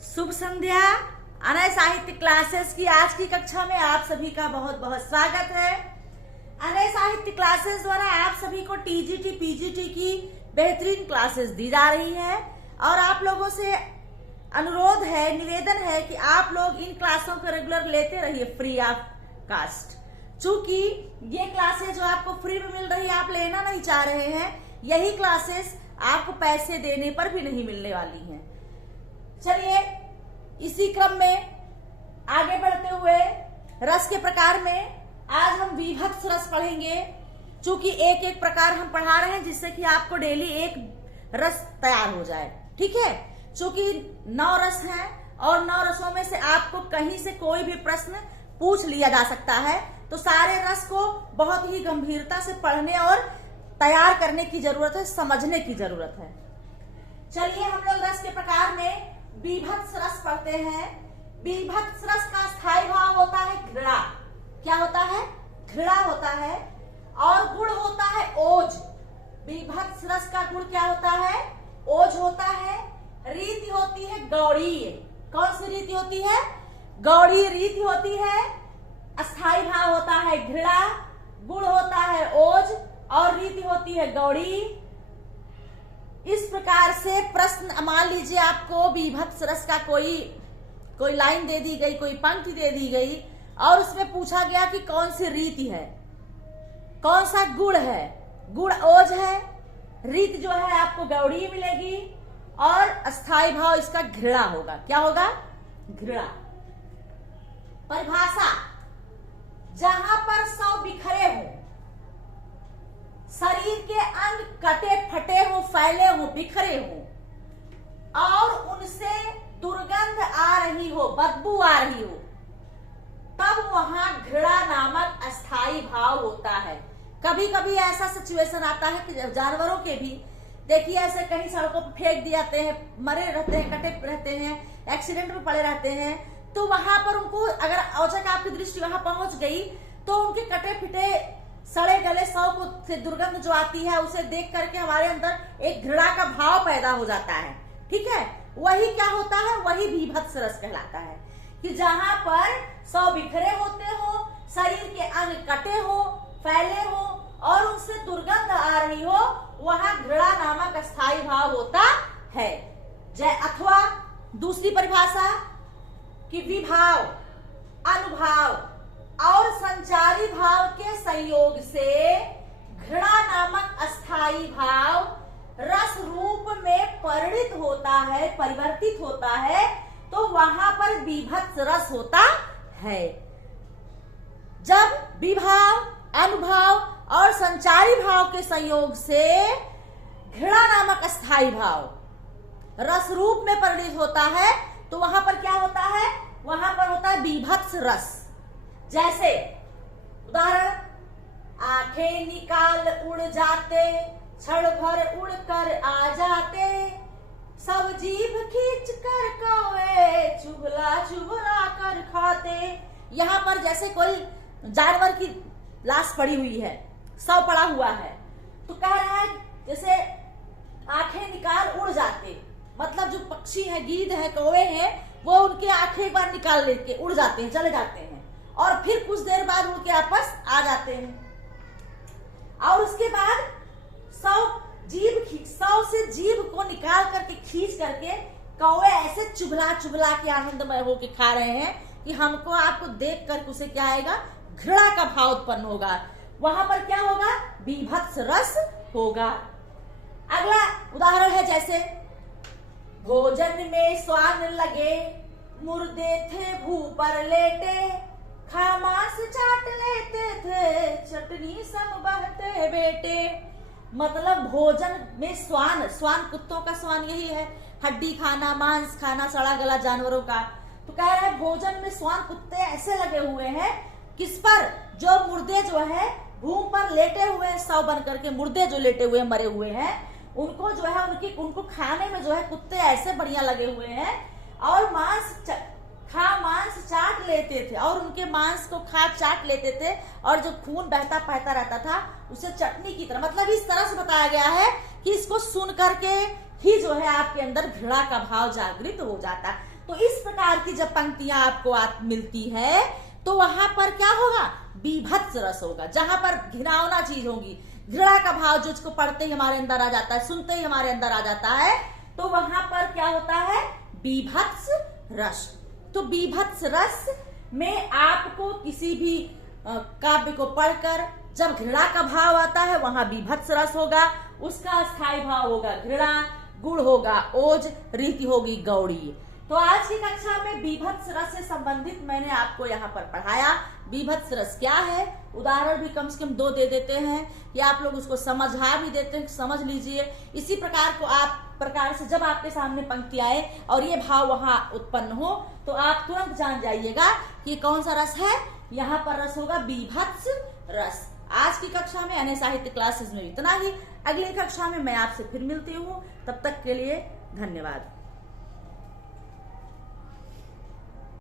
शुभ संध्या। अनय साहित्य क्लासेस की आज की कक्षा में आप सभी का बहुत बहुत स्वागत है। अनय साहित्य क्लासेस द्वारा आप सभी को टीजीटी पीजीटी की बेहतरीन क्लासेस दी जा रही है और आप लोगों से अनुरोध है, निवेदन है कि आप लोग इन क्लासों को रेगुलर लेते रहिए फ्री ऑफ कास्ट। चूंकि ये क्लासेस जो आपको फ्री में मिल रही है, आप लेना नहीं चाह रहे हैं, यही क्लासेस आपको पैसे देने पर भी नहीं मिलने वाली हैं। चलिए इसी क्रम में आगे बढ़ते हुए रस के प्रकार में आज हम विभक्त रस पढ़ेंगे। चूंकि एक एक प्रकार हम पढ़ा रहे हैं जिससे कि आपको डेली एक रस तैयार हो जाए, ठीक है। चूंकि 9 रस हैं और 9 रसों में से आपको कहीं से कोई भी प्रश्न पूछ लिया जा सकता है, तो सारे रस को बहुत ही गंभीरता से पढ़ने और तैयार करने की जरूरत है, समझने की जरूरत है। चलिए हम लोग रस के प्रकार में विभक्त रस पढ़ते हैं। विभक्त रस का स्थायी भाव होता है घृणा। क्या होता है? घृणा होता है। और गुण होता है ओज। विभक्त रस का गुण क्या होता है? ओज होता है। रीति होती है गौड़ीय। कौन सी रीति होती है? गौड़ीय रीति होती है। अस्थायी भाव होता है घृणा, गुण होता है ओज और रीति होती है गौड़ी। इस प्रकार से प्रश्न मान लीजिए आपको विभक्त रस का कोई लाइन दे दी गई, कोई पंक्ति दे दी गई और उसमें पूछा गया कि कौन सी रीति है, कौन सा गुण है। गुण ओज है, रीति जो है आपको गौड़ी मिलेगी और अस्थायी भाव इसका घृणा होगा। क्या होगा? घृणा। परिभाषा: जहां पर 100 बिखरे हों, शरीर के अंग कटे फटे हो, फैले हो, बिखरे हो और उनसे दुर्गंध आ रही हो, बदबू आ रही हो, तब वहां घृणा नामक अस्थायी भाव होता है। कभी कभी ऐसा सिचुएशन आता है कि जानवरों के भी देखिए ऐसे कहीं सड़कों पर फेंक दिए जाते हैं, मरे रहते हैं, कटे रहते हैं, एक्सीडेंट में पड़े रहते हैं, तो वहां पर उनको अगर औचक आपकी दृष्टि वहां पहुंच गई तो उनके कटे फिटे सड़े गले शव को से दुर्गंध जो आती है उसे देख करके हमारे अंदर एक घृणा का भाव पैदा हो जाता है, ठीक है। वही क्या होता है? वही विभक्त रस कहलाता है कि जहां पर 100 बिखरे होते हो, शरीर के अंग कटे हो, फैले हो और उनसे दुर्गंध आ रही हो, वहां घृणा नामक अस्थायी भाव होता है। अथवा दूसरी परिभाषा कि विभाव, अनुभाव और संचारी भाव के संयोग से घृणा नामक अस्थायी भाव रस रूप में परिणित होता है, परिवर्तित होता है, तो वहां पर विभक्त रस होता है। जब विभाव, अनुभाव और संचारी भाव के संयोग से घृणा नामक अस्थायी भाव रस रूप में परिणित होता है, तो वहां पर क्या होता है? वहां पर होता है विभक्त रस। जैसे उदाहरण: आंखें निकाल उड़ जाते, क्षण भर उड़ कर आ जाते, सब जीभ खींच कर कौवे चुगला चुगला कर खाते। यहाँ पर जैसे कोई जानवर की लाश पड़ी हुई है, शव पड़ा हुआ है, तो कह रहा है जैसे आंखें निकाल उड़ जाते, मतलब जो पक्षी है, गीद है, कौवे हैं, वो उनके आंखें एक बार निकाल लेके उड़ जाते हैं, चले जाते हैं और फिर कुछ देर बाद उनके आपस आ जाते हैं और उसके बाद 100 से जीभ को निकाल करके खींच करके कौवे ऐसे चुभला चुभला के आनंदमय होके खा रहे हैं कि हमको आपको देख कर उसे क्या आएगा? घृणा का भाव उत्पन्न होगा। वहां पर क्या होगा? विभक्त रस होगा। अगला उदाहरण है जैसे भोजन में स्वाद लगे, मुर्दे थे भू पर लेटे, खामास चाट लेते थे, चटनी सब बहते बेटे। मतलब भोजन में स्वान, स्वान कुत्तों का स्वान यही है, हड्डी खाना, मांस खाना, सड़ा गला जानवरों का। तो कह रहा है भोजन में स्वान कुत्ते ऐसे लगे हुए हैं, किस पर? जो मुर्दे जो है भूमि पर लेटे हुए हैं, शव बन करके मुर्दे जो लेटे हुए मरे हुए हैं, उनको जो है उनको खाने में जो है कुत्ते ऐसे बढ़िया लगे हुए हैं और मांस चाट लेते थे और उनके मांस को चाट लेते थे और जो खून बहता बहता रहता था उसे चटनी की तरह, मतलब इस तरह से बताया गया है कि इसको सुन करके ही जो है आपके अंदर घृणा का भाव जागृत हो जाता है। तो इस प्रकार की जब पंक्तियां आपको मिलती है तो वहां पर क्या होगा, बीभत्स रस होगा। जहां पर घिनौना चीज होगी, घृणा का भाव जो इसको पढ़ते ही हमारे अंदर आ जाता है, सुनते ही हमारे अंदर आ जाता है, तो वहां पर क्या होता है, बीभत्स रस। तो बीभत्स रस में आपको किसी भी काव्य को पढ़कर जब घृणा का भाव आता है वहां बीभत्स रस होगा, उसका स्थायी भाव होगा घृणा, गुण होगा ओज, रीति होगी गौड़ी। तो आज की कक्षा में बीभत्स रस से संबंधित मैंने आपको यहाँ पर पढ़ाया। बीभत्स रस क्या है, उदाहरण भी कम से कम 2 दे देते हैं कि आप लोग उसको समझा भी देते हैं, समझ लीजिए। इसी प्रकार से जब आपके सामने पंक्ति आए और ये भाव वहां उत्पन्न हो तो आप तुरंत जान जाइएगा कि कौन सा रस है। यहाँ पर रस होगा बीभत्स रस। आज की कक्षा में यानी साहित्य क्लासेस में इतना ही। अगली कक्षा में मैं आपसे फिर मिलती हूँ, तब तक के लिए धन्यवाद।